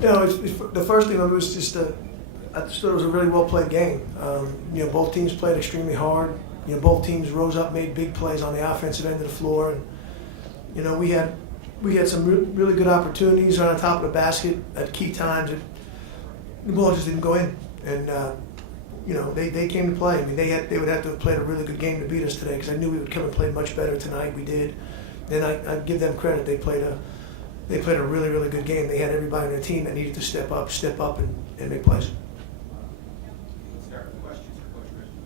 The first thing was just I just thought it was a really well played game. Both teams played extremely hard. Both teams rose up, made big plays on the offensive end of the floor, and we had some really good opportunities right on top of the basket at key times. And the ball just didn't go in, and they came to play. I mean, they would have to have played a really good game to beat us today, because I knew we would come and play much better tonight. We did, and I give them credit. They played a really, really good game. They had everybody on their team that needed to step up and make plays. Let's start with questions for Coach Christian.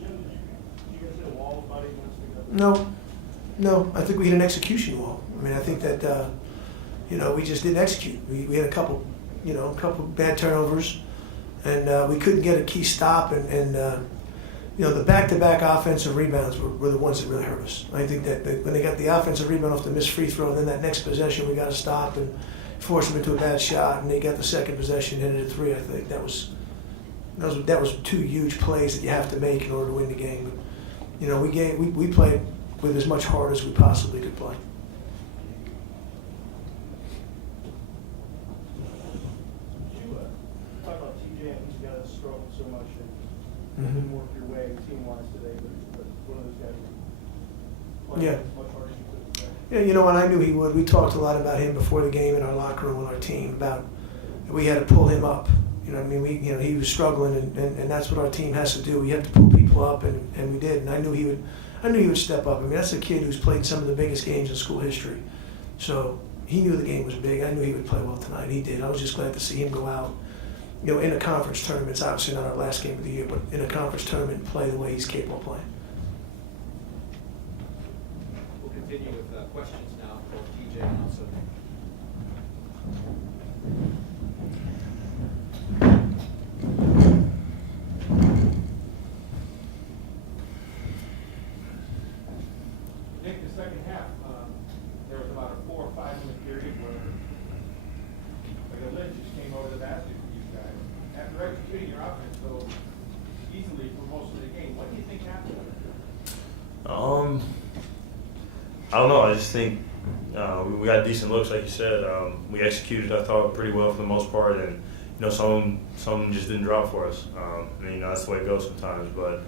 Jim, did you guys hit a wall fighting once together? No, I think we hit an execution wall. I mean, I think that we just didn't execute. We had a couple bad turnovers, and we couldn't get a key stop. And the back-to-back offensive rebounds were the ones that really hurt us. I think that when they got the offensive rebound off the missed free throw, and then that next possession we got to stop and force them into a bad shot, and they got the second possession, hit it at three. I think that was two huge plays that you have to make in order to win the game. But, we played with as much heart as we possibly could play. Talk about TJ and these guys struggled so much and didn't work your way team-wise today, but one of those guys playing as much harder as you could today. Yeah, and I knew he would. We talked a lot about him before the game in our locker room with our team about we had to pull him up. He was struggling, and that's what our team has to do. We have to pull people up, and we did. And I knew he would step up. I mean, that's a kid who's played some of the biggest games in school history. So he knew the game was big. I knew he would play well tonight. He did. I was just glad to see him go out. In a conference tournament, it's obviously not our last game of the year, but in a conference tournament and play the way he's capable of playing. We'll continue with questions now for both TJ and also Nick. Nick, the second half, there was about a 4 or 5 minute period where a lid just came over the basket for you guys. After executing your offense so easily for most of the game, what do you think happened? I don't know. I just think we got decent looks, like you said. We executed, I thought, pretty well for the most part, and some just didn't drop for us. And that's the way it goes sometimes. But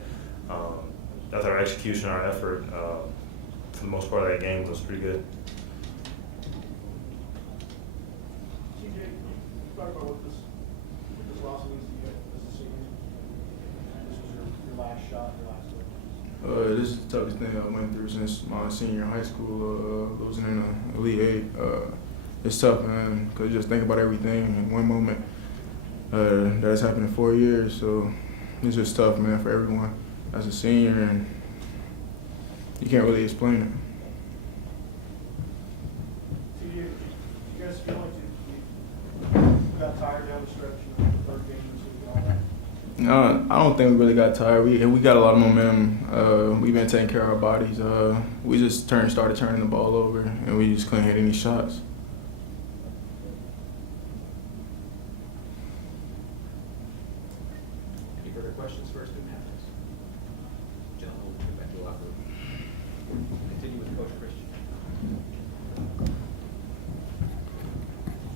I thought our execution, our effort, for the most part of that game was pretty good. TJ, talk about what this loss means to you as a senior. This was your last shot, your last win. This is the toughest thing I went through since my senior year in high school, losing in the Elite Eight. It's tough, man, because just think about everything in one moment that has happened in 4 years. So it's just tough, man, for everyone as a senior, and you can't really explain it. TJ, you guys feel like you got tired down the stretch in the third game and all that? No, I don't think we really got tired. We got a lot of momentum. We've been taking care of our bodies. We just started turning the ball over, and we just couldn't hit any shots. Any further questions for our student athletes? Gentlemen, we'll get back to the locker room. Continue with Coach Christian.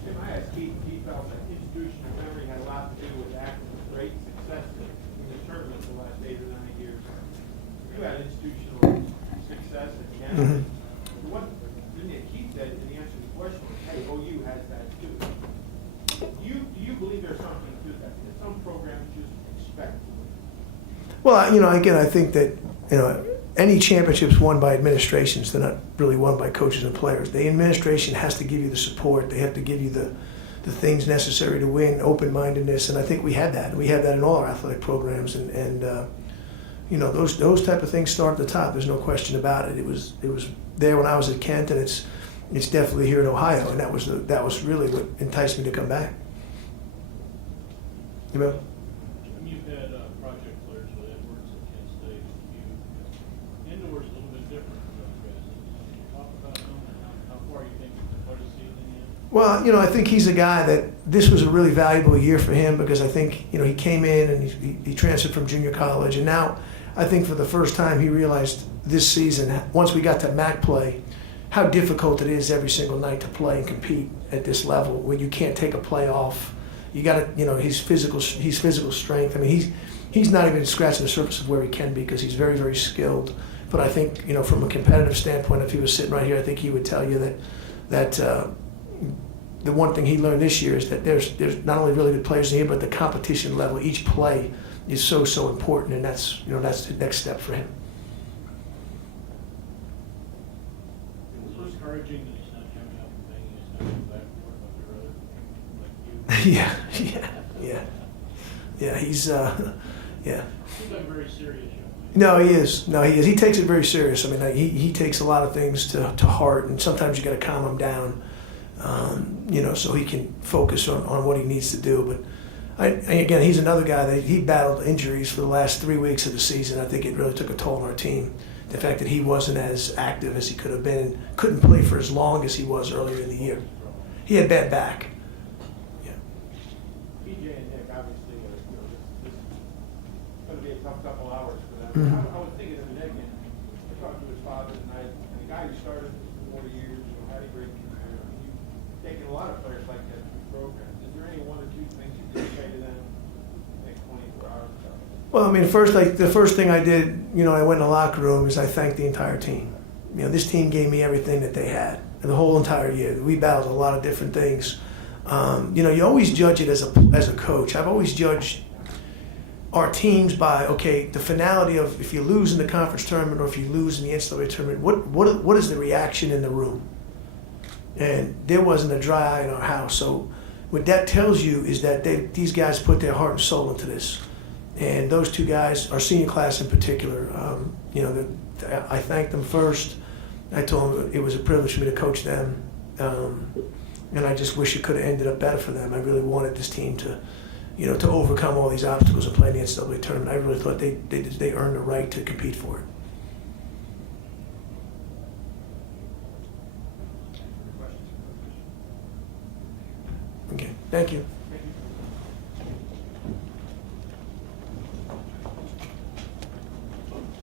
Jim, I asked Keith felt that institutional memory had a lot to do with Akron's great success in this tournament the last 8 or 9 years. You had institutional success at the end. What Keith said in the answer to the question was, hey, OU has that too. Do you believe there's something to that? That some programs just expect to win? Well, again, I think that any championships won by administrations, they're not really won by coaches and players. The administration has to give you the support. They have to give you the things necessary to win, open-mindedness, and I think we had that. We had that in all our athletic programs, and those type of things start at the top. There's no question about it. It was there when I was at Kent, and it's definitely here in Ohio, and that was really what enticed me to come back. You know? You've had project players with Edwards at Kent State. Indoors a little bit different for those guys. Can you talk about them and how far you think you can play the season in? Well, I think he's a guy that this was a really valuable year for him, because I think, he came in and he transferred from junior college, and now I think for the first time he realized this season, once we got to MAC play, how difficult it is every single night to play and compete at this level when you can't take a play off. You got to, you know, his physical strength. I mean, he's not even scratching the surface of where he can be because he's very, very skilled. But I think, you know, from a competitive standpoint, if he was sitting right here, I think he would tell you that the one thing he learned this year is that there's not only really good players in here, but the competition level, each play is so important, and that's the next step for him. It was discouraging that he's not coming up and saying he's not coming back for it, like you. Yeah. He's yeah. Seems like very serious. No, he is. He takes it very serious. I mean, he takes a lot of things to heart, and sometimes you got to calm him down, you know, so he can focus on what he needs to do. But again, he's another guy that he battled injuries for the last 3 weeks of the season. I think it really took a toll on our team. The fact that he wasn't as active as he could have been, couldn't play for as long as he was earlier in the year. He had bad back. Yeah. PJ and Nick, obviously, this is going to be a tough couple hours for them. Mhm. I was thinking of Nick, and I talked to his father tonight, and the guy who started for 40 years, you know, had a great career. I mean, you've taken a lot of players like that through programs. Is there any one or two things you can say to them in the next 24 hours? Well, I mean, the first thing I did, you know, I went in the locker room is I thanked the entire team. You know, this team gave me everything that they had the whole entire year. We battled a lot of different things. You know, you always judge it as a coach. I've always judged our teams by, okay, the finality of if you lose in the conference tournament or if you lose in the NCAA tournament, what is the reaction in the room? And there wasn't a dry eye in our house. So what that tells you is that these guys put their heart and soul into this. And those two guys, our senior class in particular, you know, I thanked them first. I told them it was a privilege for me to coach them. And I just wish it could have ended up better for them. I really wanted this team to, you know, to overcome all these obstacles and play in the NCAA tournament. I really thought they earned the right to compete for it. Okay, thank you. Thank you.